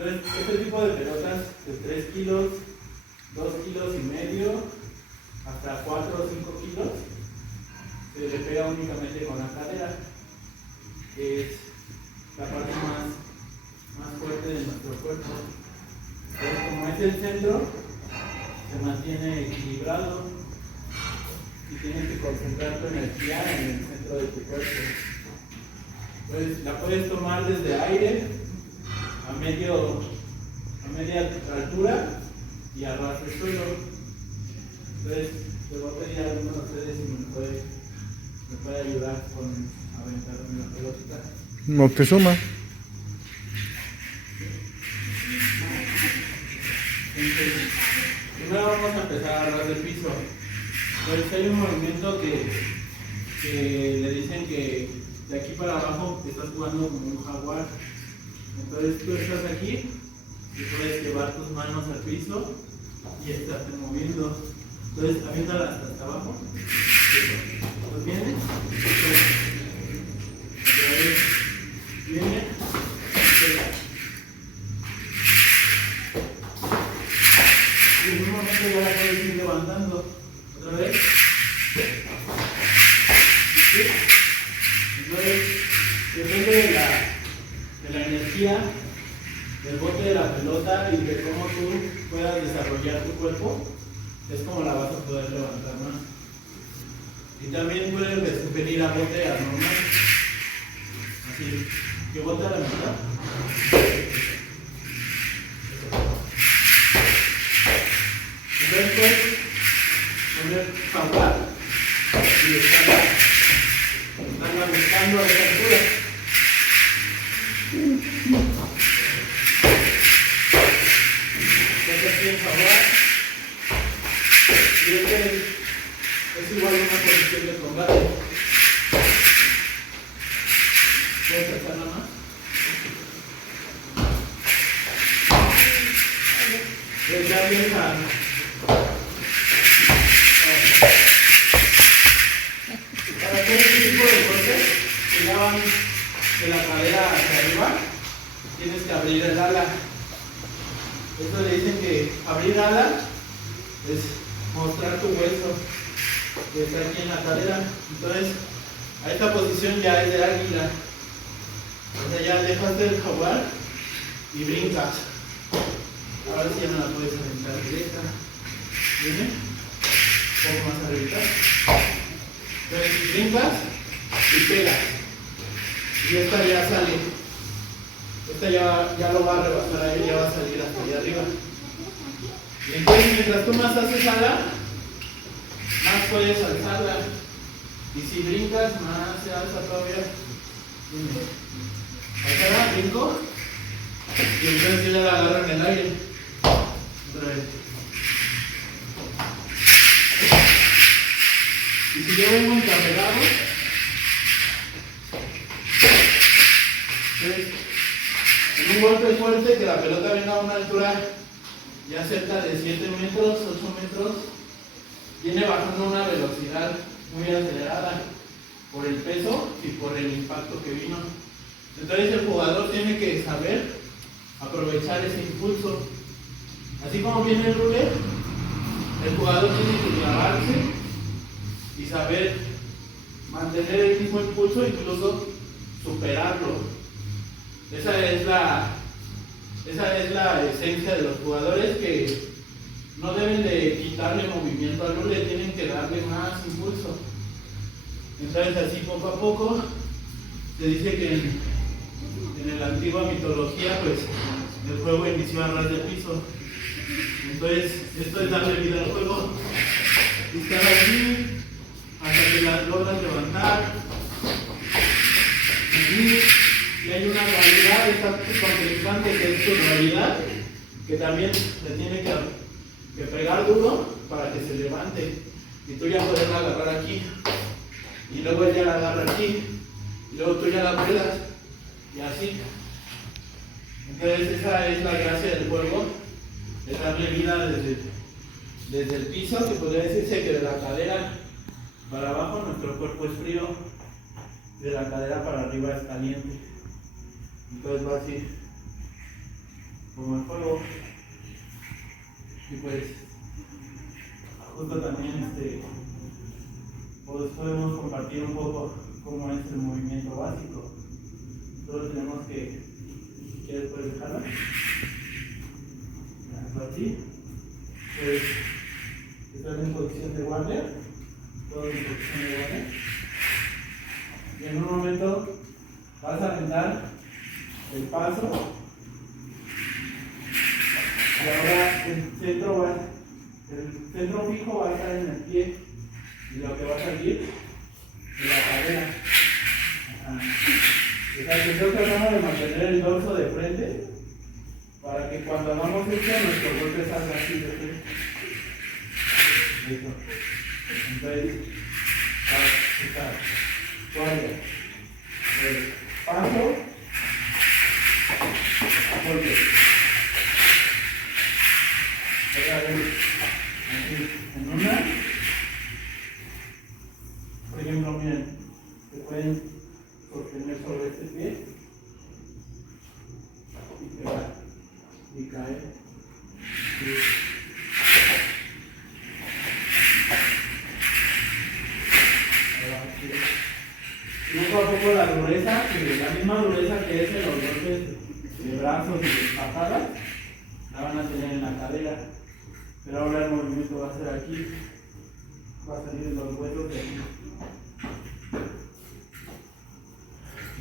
Entonces, este tipo de pelotas de 3 kilos, 2 kilos y medio, hasta 4 o 5 kilos, se le pega únicamente con la cadera, que es la parte más fuerte de nuestro cuerpo. Entonces, como es el centro, se mantiene equilibrado y tienes que concentrar tu energía en el centro de tu cuerpo. Entonces, la puedes tomar desde aire a media altura y a ras de suelo. Entonces, les voy a pedir a alguno de ustedes si me puede ayudar con aventarme la pelotita. Moctezuma. Primero vamos a empezar a ras del piso. Pues hay un movimiento que le dicen que de aquí para abajo estás jugando como un jaguar. Entonces tú estás aquí y puedes llevar tus manos al piso y estarte moviendo. Entonces aviéntala hasta abajo. Pues viene. Otra vez. Viene. Y en un momento ya la puedes ir levantando. Otra vez. Entonces, depende de la energía del bote de la pelota y de cómo tú puedas desarrollar tu cuerpo, es como la vas a poder levantar más. Y también puedes venir a bote anormal. Así, que bote a la mitad. Entonces puedes poner jaguar y estarla buscando a esa altura. Entonces aquí en jaguar. Y es igual a una posición de combate. ¿Puedes alzar nada más? Pues ya empieza. Para hacer este tipo de cortes que ya van de la cadera hacia arriba, tienes que abrir el ala. Esto le dicen que abrir ala es mostrar tu hueso que está aquí en la cadera. Entonces, a esta posición ya es de águila. O sea, ya dejaste el jaguar y brincas. Ahora sí ya no la puedes aventar directa. ¿Viene? Un poco más arriba. Entonces, brincas y pegas. Y esta ya sale. Esta ya lo va a rebasar ahí, ya va a salir hasta allá arriba. Y entonces, mientras tú más haces ala, más puedes alzarla. Y si brincas, más se alza todavía. Acá brinco. Y entonces yo ya la agarro en el aire. Otra vez. Y si yo vengo encarregado, en un golpe fuerte, que la pelota venga a una altura ya cerca de 7 metros, 8 metros, viene bajando a una velocidad muy acelerada por el peso y por el impacto que vino. Entonces el jugador tiene que saber aprovechar ese impulso. Así como viene el rule, el jugador tiene que clavarse y saber mantener el mismo impulso, incluso superarlo. Esa es la esencia de los jugadores, que no deben de quitarle movimiento al rule, tienen que darle más impulso. Entonces así poco a poco se dice que en la antigua mitología pues el juego inició a ras de piso. Entonces esto es darle vida al juego. Y estar aquí hasta que las logras levantar. Aquí, y hay una realidad, está contrincante que es tu realidad, que también le tiene que pegar duro para que se levante. Y tú ya puedes agarrar aquí. Y luego ella la agarra aquí. Y luego tú ya la pegas. Y así. Entonces esa es la gracia del juego, es darle vida desde el piso, que podría decirse que de la cadera para abajo nuestro cuerpo es frío, de la cadera para arriba es caliente. Entonces va así. como el fuego. Y pues, justo también pues podemos compartir un poco cómo es el movimiento básico. Solo tenemos que después dejarlo. Así. Pues, estás en posición de guardia. Todo en posición de guardia. Y en un momento vas a aventar el paso. Y ahora el centro fijo va a estar en el pie. Y lo que va a salir de la cadera. Entonces tratamos de mantener el dorso de frente para que cuando hagamos esto nuestro golpe salga así de frente. Listo. Entonces, guardia. Paso. Golpe. Otra vez. Así. En una. Por ejemplo, miren, se pueden sostener sobre este pie y pegar y caer. Y poco a poco la dureza, la misma dureza que es en los golpes de brazos y de patadas, la van a tener en la cadera. Pero ahora el movimiento va a ser aquí, va a salir en los huesos de aquí.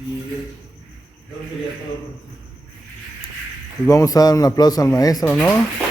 Y eso sería todo. Pues vamos a dar un aplauso al maestro, ¿no?